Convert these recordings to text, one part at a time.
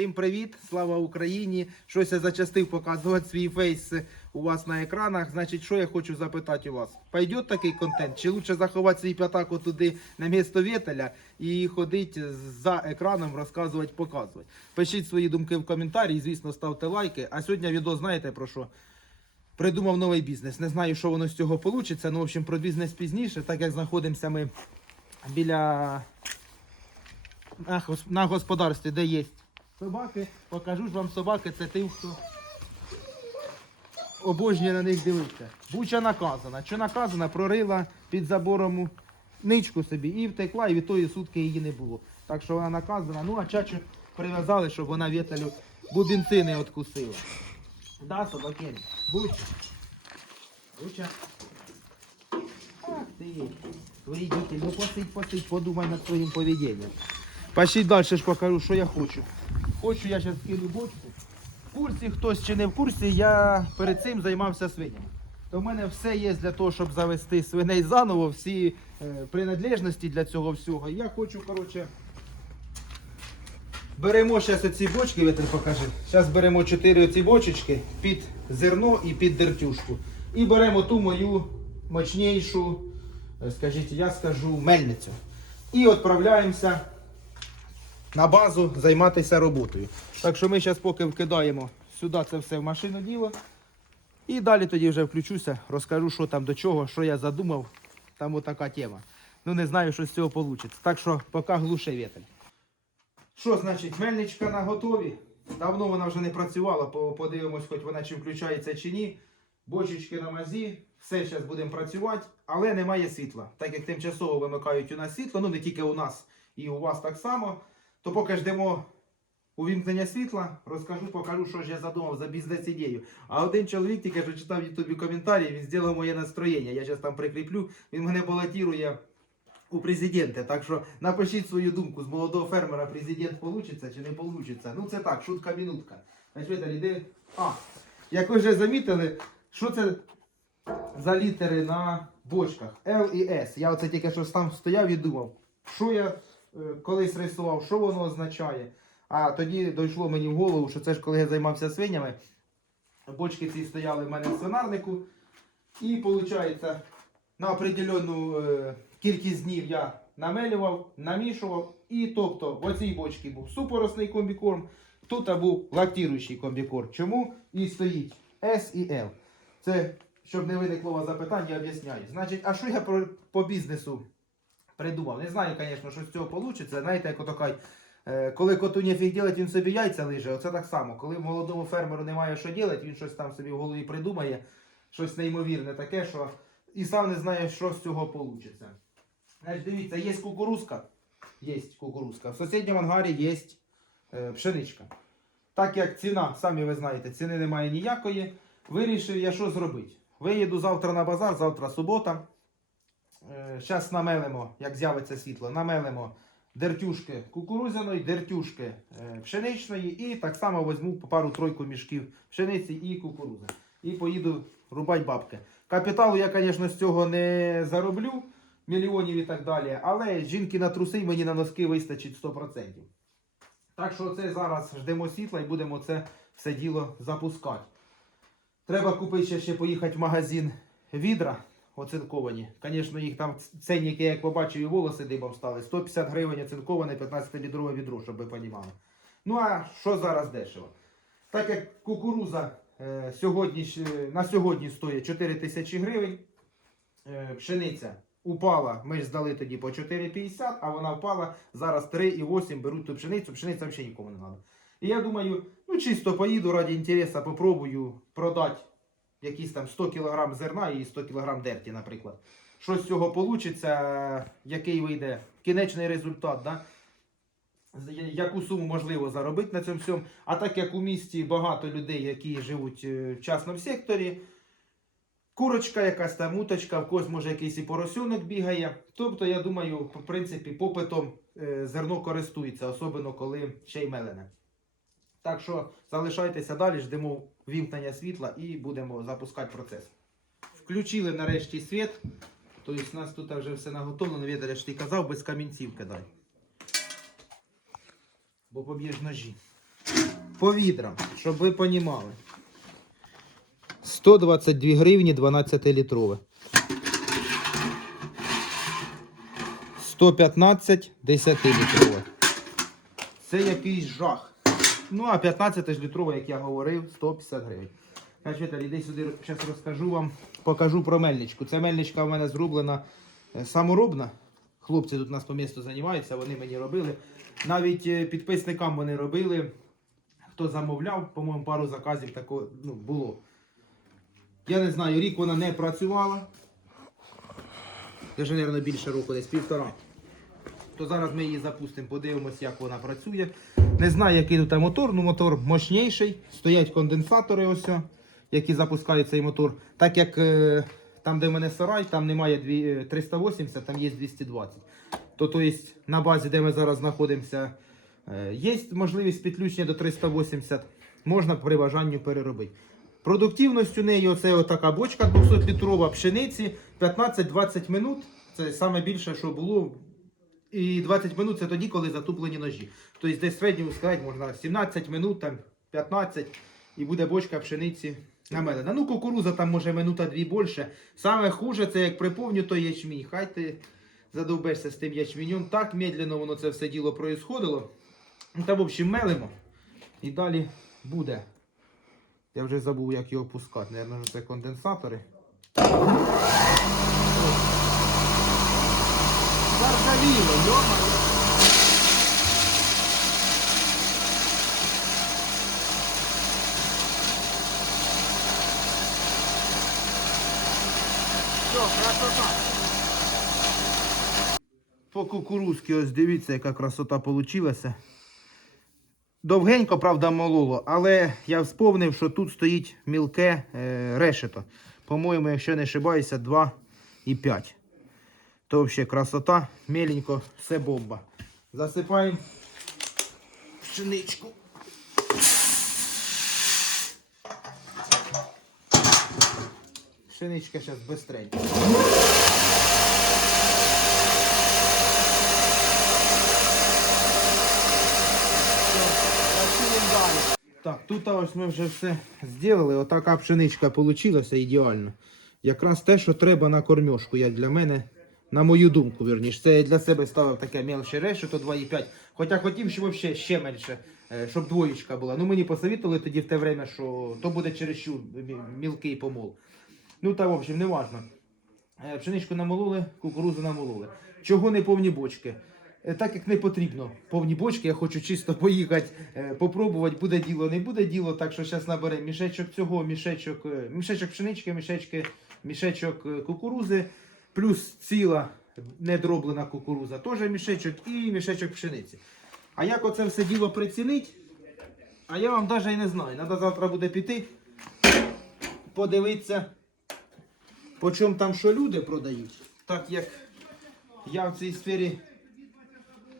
Всім привіт, слава Україні! Щось я зачастив показувати свій фейс у вас на екранах. Значить, що я хочу запитати у вас? Пойде такий контент? Чи лучше заховати свій п'ятак туди на місто Вєтеля і ходити за екраном, розказувати, показувати? Пишіть свої думки в коментарі, звісно, ставте лайки. А сьогодні відео знаєте про що? Придумав новий бізнес. Не знаю, що воно з цього вийде. Ну, в общем, про бізнес пізніше, так як знаходимося ми біля на господарстві, де є собаки. Покажу ж вам собаки, це тим, хто обожнює на них дивитися. Буча наказана. Що наказана, прорила під забором ничку собі і втекла, і від тої сутки її не було. Так що вона наказана. Ну, а чачу прив'язали, щоб вона вітелю бубінці не откусила. Да, собаки? Буча. Буча. Ах ти. Твої діти, ну посидь, посидь, подумай над своїм поведінням. Пошли далі ж покажу, що я хочу. Хочу, я зараз кину бочку. В курсі хтось чи не в курсі, я перед цим займався свинями. То в мене все є для того, щоб завести свиней заново, всі е, принадлежності для цього всього. Я хочу, коротше. Беремо зараз оці бочки, Вітер покажи. Зараз беремо 4 оці бочечки під зерно і під дертюшку. І беремо ту мою мощнішу, е, скажіть, я скажу, мельницю. І відправляємося на базу займатися роботою. Так що ми зараз поки вкидаємо сюди це все в машину діло. І далі тоді вже включуся, розкажу, що там до чого, що я задумав. Там отака тема. Ну не знаю, що з цього вийде. Так що поки глуше вітель. Що значить, мельничка на готові. Давно вона вже не працювала, по- подивимось, хоч вона чи включається чи ні. Бочечки на мазі, все зараз будемо працювати, але немає світла. Так як тимчасово вимикають у нас світло, ну не тільки у нас і у вас так само, то поки ждемо увімкнення світла, розкажу, покажу, що ж я задумав за бізнес-ідею. А один чоловік тільки що читав в Ютубі коментарі, він зробив моє настроєння. Я зараз там прикріплю, він мене балотірує у президенти. Так що напишіть свою думку, з молодого фермера президент получиться чи не получиться. Ну це так, шутка-мінутка. Значить, де... А, як ви вже замітили, що це за літери на бочках? L і S. Я оце тільки що там стояв і думав, що я колись рисував, що воно означає. А тоді дійшло мені в голову, що це ж коли я займався свинями, бочки ці стояли в мене в свинарнику. І виходить, на определенну е, кількість днів я намелював, намішував. І тобто в оцій бочці був супоросний комбікорм, тут був лактіруючий комбікорм. Чому і стоїть S і L. Це, щоб не виникло запитань, я об'ясняю. Значить, а що я по бізнесу придумав? Не знаю, звісно, що з цього вийде. Знаєте, як ото е, коли коту нефіг делать, він собі яйця лиже. Оце так само. Коли молодому фермеру немає що робити, він щось там собі в голові придумає, щось неймовірне таке, що і сам не знає, що з цього вийде. Значить, дивіться, є кукурузка. Є кукурузка. В сусідньому ангарі є е, пшеничка. Так як ціна, самі ви знаєте, ціни немає ніякої. Вирішив я що зробити. Виїду завтра на базар, завтра субота. Зараз намелимо, як з'явиться світло, намелимо дертюшки кукурудзяної, дертюшки е, пшеничної і так само візьму пару-тройку мішків пшениці і кукурудзи. І поїду рубати бабки. Капіталу я, звісно, з цього не зароблю, мільйонів і так далі, але жінки на труси мені на носки вистачить 100%. Так що це зараз ждемо світла і будемо це все діло запускати. Треба купити ще, ще поїхати в магазин відра оцинковані. Звісно, їх там ценники, як побачив, і волоси дибом стали. 150 гривень оцинковане 15-літрове відро, щоб ви розуміли. Ну а що зараз дешево? Так як кукуруза е, сьогодні, на сьогодні стоїть 4 тисячі гривень, е, пшениця упала, ми ж здали тоді по 4,50, а вона впала, зараз 3,8 беруть ту пшеницю, пшениця взагалі нікому не треба. І я думаю, ну чисто поїду раді інтересу, попробую продати якісь там 100 кг зерна і 100 кг дерті, наприклад. Що з цього вийде, який вийде кінечний результат, да? Яку суму можливо заробити на цьому всьому. А так як у місті багато людей, які живуть е, в частному секторі, курочка, якась там уточка, в когось може якийсь і поросюнок бігає. Тобто, я думаю, в принципі, попитом е, зерно користується, особливо коли ще й мелене. Так що залишайтеся далі, ждемо вімкнення світла і будемо запускати процес. Включили нарешті світ. Тобто у нас тут вже все наготовлено. Віталя, ж ти казав, без камінців кидай. Бо поб'єш ножі. По відрам, щоб ви понімали. 122 гривні 12 літрове. 115 10 літрове. Це якийсь жах. Ну, а 15 ж літрове, як я говорив, 150 гривень. Значить, іди сюди, зараз розкажу вам, покажу про мельничку. Ця мельничка у мене зроблена е, саморобна. Хлопці тут у нас по місту займаються, вони мені робили. Навіть е, підписникам вони робили. Хто замовляв, по-моєму, пару заказів такого ну, було. Я не знаю, рік вона не працювала. Даже, мабуть, більше року, десь півтора. То зараз ми її запустимо, подивимось, як вона працює. Не знаю, який тут мотор, ну мотор мощніший. Стоять конденсатори, ось, які запускають цей мотор. Так як е, там, де в мене сарай, там немає е, 380, там є 220. То, то есть, на базі, де ми зараз знаходимося, е, є можливість підключення до 380. Можна при бажанню переробити. Продуктивність у неї оце така бочка 200-літрова пшениці 15-20 минут. Це саме більше, що було. І 20 минут це тоді, коли затуплені ножі. Тобто десь середньому сказати можна 17 минут, там 15 і буде бочка пшениці намелена. Ну, кукуруза там може минута дві більше. Саме хуже це як приповню той ячмінь. Хай ти задовбешся з тим ячменем. Так медленно воно це все діло происходило. Ну, та, в общем, мелимо. І далі буде. Я вже забув, як його пускати. Наверно, це конденсатори. Заржавіло, йома. Все, красота. По кукурузки, ось дивіться, яка красота получилася. Довгенько, правда, мололо, але я вспомнив, що тут стоїть мілке е, решето. По-моєму, якщо не ошибаюся, 2,5. То взагалі красота, меленько, все бомба. Засипаємо пшеничку. Пшеничка зараз быстренько. Так, тут ось ми вже все зробили. Отака пшеничка вийшла ідеально. Якраз те, що треба на кормьошку, як для мене, на мою думку, вірніш. Це я для себе ставив таке мелше решето 2,5. Хоча хотів, щоб взагалі ще менше, е, щоб двоєчка була. Ну мені посовітували тоді в те время, що то буде чересчур мі- мілкий помол. Ну та в общем, не важно. Е, Пшеничку намололи, кукурузу намололи. Чого не повні бочки? Е, Так як не потрібно повні бочки, я хочу чисто поїхати, попробувати, буде діло, не буде діло. Так що зараз наберемо мішечок цього, мішечок, мішечок пшенички, мішечки, мішечок кукурузи, плюс ціла недроблена кукуруза, теж мішечок і мішечок пшениці. А як оце все діло прицінити? А я вам навіть і не знаю. Треба завтра буде піти, подивитися. По чому там що люди продають, так як я в цій сфері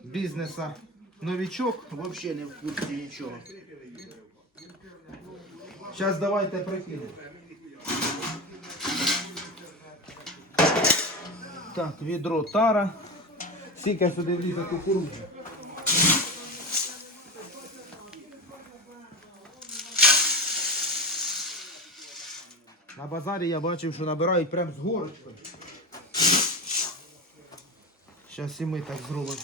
бізнеса новічок, взагалі не в курсі нічого. Зараз давайте прикинемо. Так, відро тара. Скільки сюди влізе кукурудзи. На базарі я бачив, що набирають прям з горочкою. Зараз і ми так зробимо.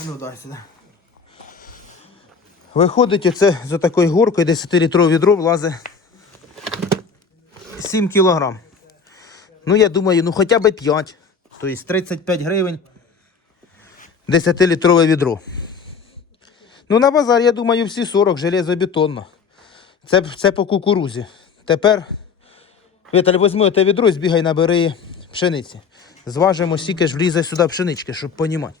А ну дай сюди. Виходить оце за такою горкою 10-літрове відро влазить 7 кілограм. Ну я думаю, ну хоча б 5. Тобто 35 гривень 10-літрове відро. Ну на базар, я думаю, всі 40 железобетонно. Це, це по кукурузі. Тепер Віталь, візьми те відро і збігай набери пшениці. Зважимо, скільки ж влізе сюди пшенички, щоб понімати.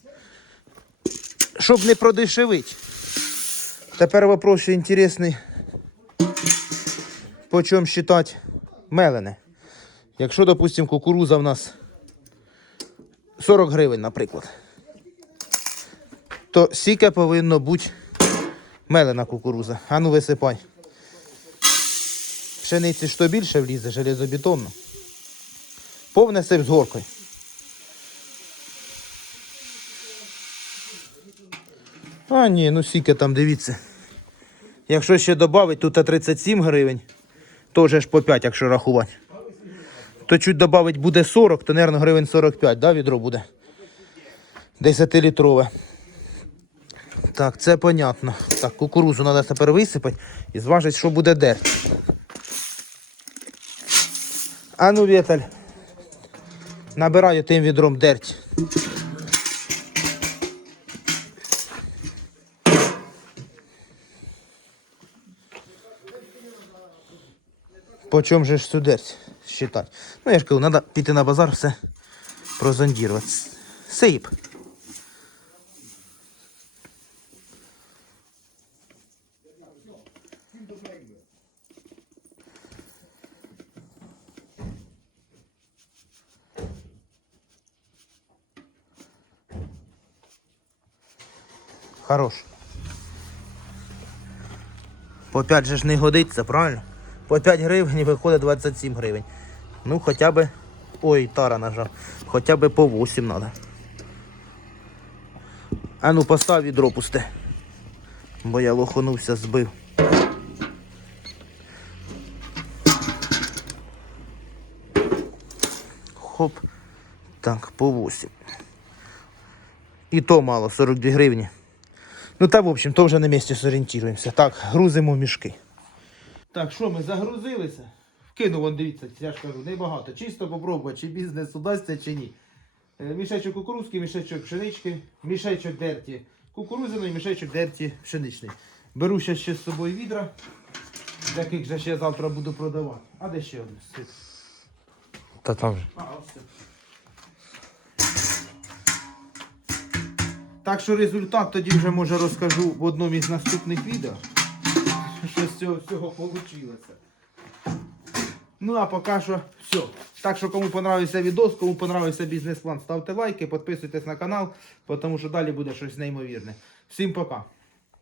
Щоб не продешевити. Тепер вопрос ще інтересний. По чому вважати мелене? Якщо, допустимо, кукуруза в нас 40 гривень, наприклад, то скільки повинно бути мелена кукуруза. А ну висипай. Пшениці що більше влізе, железобетонно. Повне сип з горкою. А, ні, ну скільки там, дивіться. Якщо ще додати, тут 37 гривень, теж ж по 5, якщо рахувати. То чуть додати буде 40, то, мабуть, гривень 45, да, відро буде? 10-літрове. Так, це понятно. Так, кукурузу треба тепер висипати і зважити, що буде дерть. А ну, Віталь, набираю тим відром дерть. По чому же ж цю дерть? Ну, я ж кажу, треба піти на базар, все прозондірувати. Сип. Хорош. По 5 же ж не годиться, правильно? По 5 гривень виходить 27 гривень. Ну хоча б. Ой, тара нажав. Хоча б по 8 треба. А ну постав відро пусте. Бо я лоханувся, збив. Хоп. Так, по 8. І то мало, 42 гривні. Ну та в общем, то вже на місці зорієнтуємося. Так, грузимо мішки. Так, що ми загрузилися? Вкинув, вон дивіться, я ж кажу, небагато. Чисто попробувати, чи бізнес удасться, чи ні. Е, Мішечок кукурузки, мішечок пшенички, мішечок дерті кукурузяної, мішечок дерті пшеничний. Беру ще, ще з собою відра, яких же ще завтра буду продавати. А де ще одне? Та там же. А, ось. Так що результат тоді вже може розкажу в одному із наступних відео. Що з цього всього вийшло. Ну а поки що все. Так що кому понравився відос, кому понравився бізнес-план, ставте лайки, підписуйтесь на канал, тому що далі буде щось неймовірне. Всім пока.